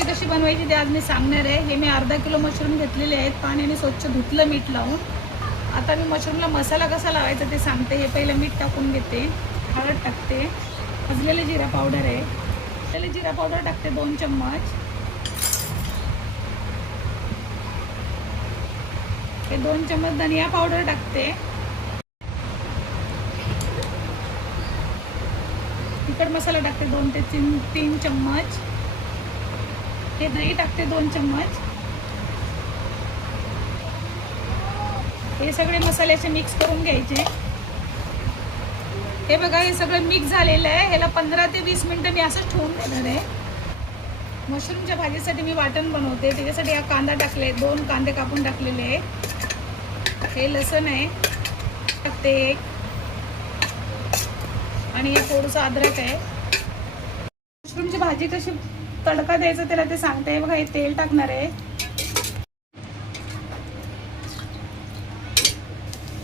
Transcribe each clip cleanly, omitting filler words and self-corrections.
भाजी कशी बनवायची ते आज मी सांगणार आहे। हे मी अर्धा किलो मशरूम घेतलेले आहेत, पाण्याने स्वच्छ धुतलं मीठ लावून। आता मी मशरूमला मसाला कसा लावायचा ते सांगते। हे पहिलं मीठ टाकून घेते, हळद टाकते, भाजलेले जिरा पावडर आहे, भाजलेले जिरा पावडर टाकते 2 चम्मच, हे 2 चम्मच धनिया पावडर टाकते, तिखट मसाला टाकते 2 ते 3 चम्मच, हे दही टाकते 2 चम्मच। हे सगळे मसाले असे मिक्स करून घ्यायचे। हे बघा हे सगळं मिक्स झालेलं आहे। ह्याला 15 ते 20 मिनिटं मी असंच ठेवून देणार आहे। मशरूमच्या भाजीसाठी मी वाटण बनवते, त्याच्यासाठी हा कांदा टाकले, 2 कांदे कापून टाकलेले आहे, हे लसूण आहे टाकते एक, आणि हे थोडंसं अद्रक आहे। मशरूमची भाजी कशी तडका द्यायचा त्याला ते सांगते। बघा हे तेल टाकणार आहे,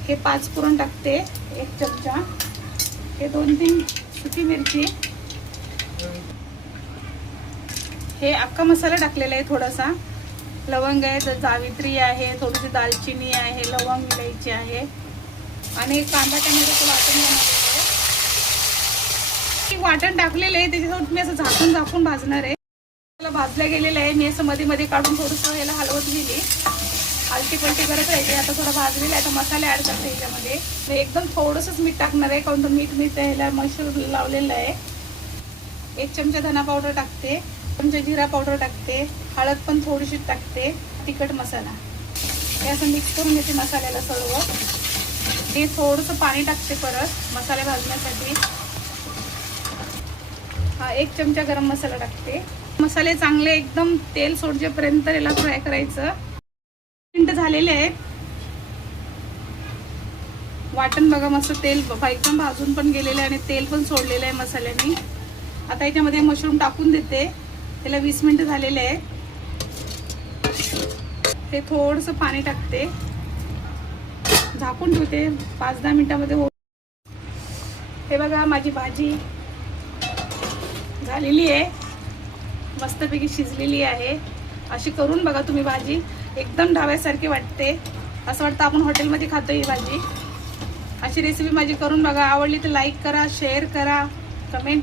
हे 5 पुरण टाकते 1 चमचा, हे 2-3 सुकी मिरची, हे अख्खा मसाला टाकलेला आहे, थोडासा लवंग आहे, जावित्री आहे, थोडीशी दालचिनी आहे, लवंग इलायची आहे, आणि कांदा टोमॅटोचं वाटण बनवलेलं आहे। वाटण टाकलेलं आहे त्याच्यासोबत मी असं झाकून भाजणार आहे। भाजल्या गेलेलं आहे, मी असं मध्ये मध्ये काढून थोडंसं ह्याला हलवत गेली, आलटी पलटी करत राहायची। आता थोडं भाजलेलं आहे, आता मसाले ॲड करते ह्याच्यामध्ये। मी एकदम थोडंसंच मीठ टाकणार आहे, कारण तो मीठ मी ह्याला मशरूम लावलेलं आहे। 1 चमचा धना पावडर टाकते, 1 चमचा जिरा पावडर टाकते, हळद पण थोडीशी टाकते, तिखट मसाला, हे असं मिक्स करून घेते मसाल्याला सर्व। हे थोडंसं पाणी टाकते परत मसाले भाजण्यासाठी। हा 1 चमचा गरम मसाला टाकते। मसाले चांगले एकदम तेल सोडजेपर्यंत याला फ्राय करायचं। मिनिट झालेले आहेत, वाटण बघा मस्त तेल एकदम भाजून पण गेलेलं आहे आणि तेल पण सोडलेलं आहे मसाल्याने। आता याच्यामध्ये मशरूम टाकून देते, त्याला 20 मिनिट झालेले आहे। हे थोडंसं पाणी टाकते, झाकून ठेवते 5-10 मिनिटामध्ये हो। हे बघा माझी भाजी झालेली आहे, मस्तपैकी शिजलेली आहे। अशी करून बघा तुम्ही, भाजी एकदम ढाब्यासारखी वाटते, असं वाटतं आपण हॉटेलमध्ये खातो ही भाजी। अशी रेसिपी माझी करून बघा, आवडली तर लाईक करा, शेअर करा, कमेंट